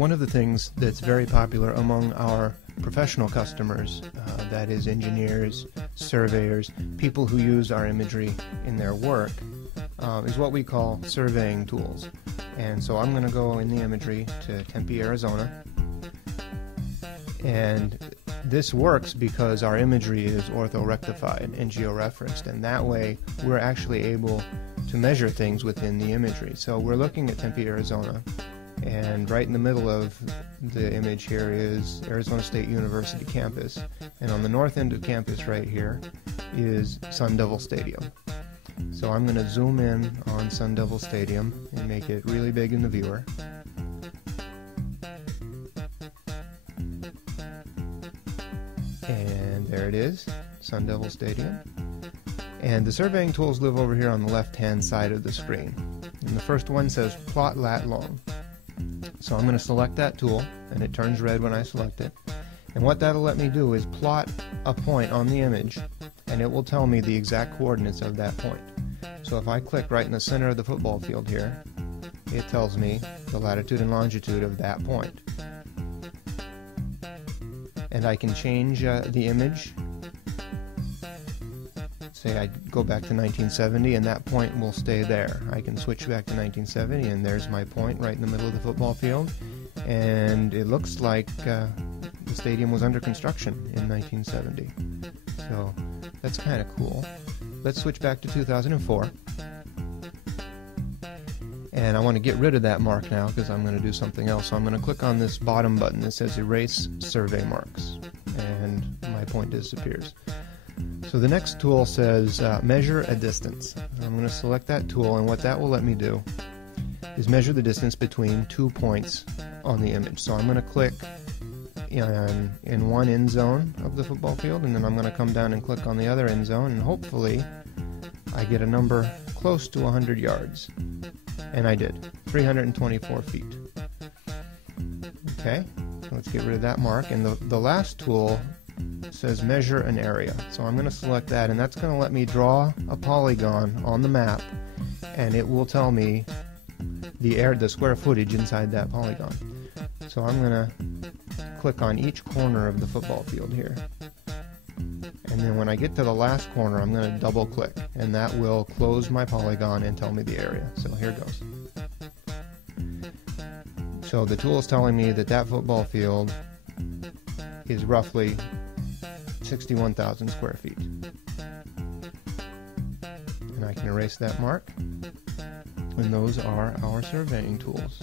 One of the things that's very popular among our professional customers, that is engineers, surveyors, people who use our imagery in their work, is what we call surveying tools. And so I'm going to go in the imagery to Tempe, Arizona. And this works because our imagery is orthorectified and georeferenced, and that way we're actually able to measure things within the imagery. So we're looking at Tempe, Arizona, and right in the middle of the image here is Arizona State University campus, and on the north end of campus right here is Sun Devil Stadium. So I'm going to zoom in on Sun Devil Stadium and make it really big in the viewer. And there it is, Sun Devil Stadium. And the surveying tools live over here on the left-hand side of the screen. And the first one says plot lat long. So I'm going to select that tool, and it turns red when I select it. And what that'll let me do is plot a point on the image, and it will tell me the exact coordinates of that point. So if I click right in the center of the football field here, it tells me the latitude and longitude of that point. And I can change the image. Say I go back to 1970 and that point will stay there. I can switch back to 1970 and there's my point right in the middle of the football field. And it looks like the stadium was under construction in 1970. So that's kind of cool. Let's switch back to 2004. And I want to get rid of that mark now because I'm going to do something else. So I'm going to click on this bottom button that says Erase Survey Marks, and my point disappears. So the next tool says Measure a Distance. I'm going to select that tool, and what that will let me do is measure the distance between 2 points on the image. So I'm going to click in one end zone of the football field, and then I'm going to come down and click on the other end zone, and hopefully I get a number close to 100 yards. And I did, 324 feet. Okay, so let's get rid of that mark. And the last tool says Measure an Area. So I'm going to select that, and that's going to let me draw a polygon on the map, and it will tell me the square footage inside that polygon. So I'm going to click on each corner of the football field here. And then when I get to the last corner, I'm going to double click, and that will close my polygon and tell me the area. So here goes. So the tool is telling me that that football field is roughly 61,000 square feet. And I can erase that mark. And those are our surveying tools.